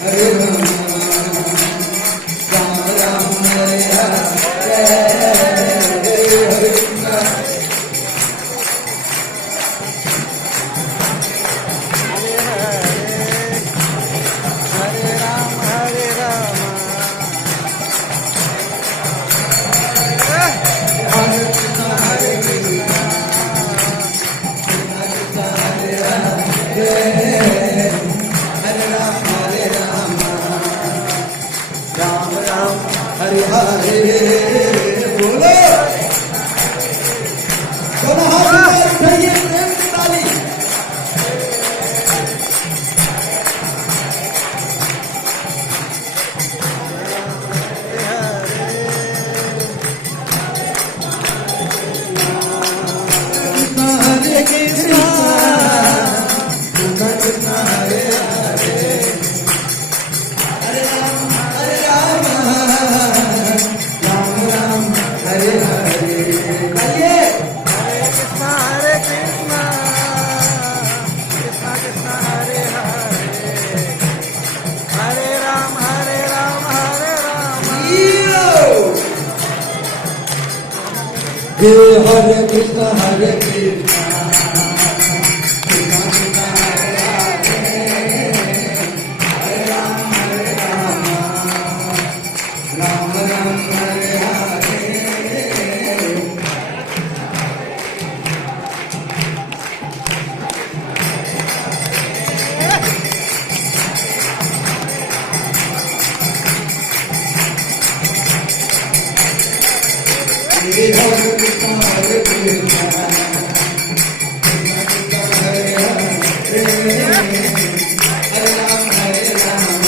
Hare Rama Rama Hare Hare Hare Krishna Hare Hare बोलो दोनों हाथ उठाइए प्रेम की ताली हरे कृष्णा कृष्णा कृष्णा हरे हरे हरे राम राम राम हरे हरे कहिए हरे कृष्णा कृष्णा कृष्णा हरे हरे हरे राम हरे राम हे हरे कृष्णा हरे कृष्णा कृष्णा कृष्णा हरे हरे हरे राम राम राम हरे हरे हे हरे कृष्णा हरे कृष्णा कृष्णा कृष्णा हरे हरे हरे राम हरे राम